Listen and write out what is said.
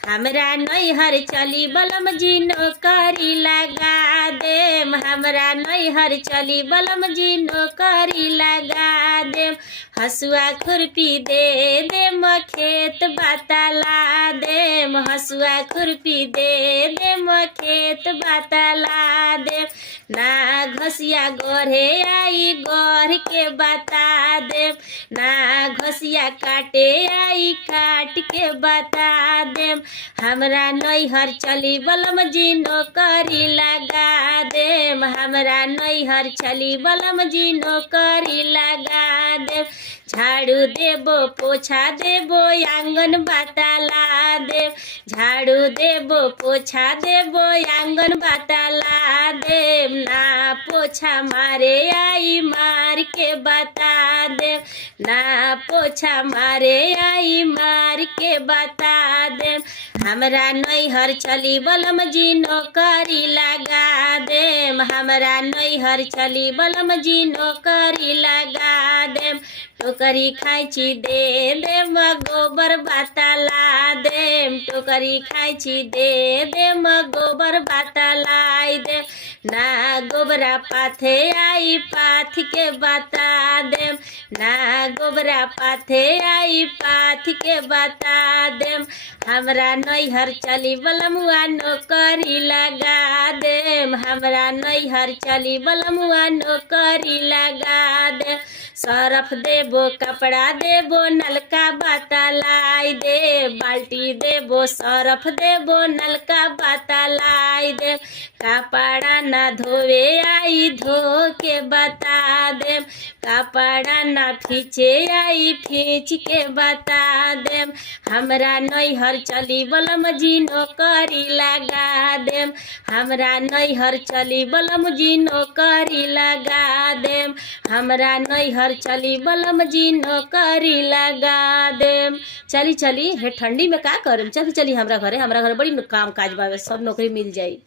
हमरा नैहर चली बलम जी नौकरी लगा देम। हमरा नैहर चली बलम जी नौकरी लगा देम। हसुआ खुरपी दे देम खेत बतला देम। हसुआ खुरपी दे देम खेत बतला देम। ना घसिया गोढ़े आई गोढ़ के बता देम। ना घसिया काटे आई काट के बता देम। हमरा नैहर चली बलम जी नौकरी लगा देम। हमरा नैहर चली बलम जी नौकरी लगा देम। झाड़ू देबो पोछा देबो आंगन बतला देम। झाड़ू देबो पोछा देबो आंगन बतला देम। ना पोछा मारे आई मार के बता देम। ना पोछा मारे आई मार के बता देम। हमरा नैहर चली बलम जी नौकरी लगा देम। हमरा नैहर चली बलम जी नौकरी लगा देम। टोकरी खाइची दे देम गोबर बतला देम। टोकरी खाइची दे देम गोबर बतलाई देम। ना गोबरा पाथे आई पाथ के बता देम। ना गोबरा पाथे आई पाथ के बता देम। हमरा नैहर चली बलमुआ नौकरी लगा देम। हमरा नैहर चली बलमुआ नौकरी लगा देम। सरफ देबो कपड़ा देबो नलका बतलाई दे। बाल्टी देबो सरफ देबो नलका बतलाई दे। कपड़ा ना धोवे आई धो के बता देम। कपड़ा ना खींचे आई खींच के बता देम। हमरा नैहर चली बलम जी नौकरी लगा देम। हमरा नैहर चली बलम जी नौकरी लगा देम। हमरा नैहर चली बलम जी नौकरी लगा देम। चली चली हे ठंडी में का करम, चली चली हमरा घरे बड़ी काम काज बा, सब नौकरी मिल जाई।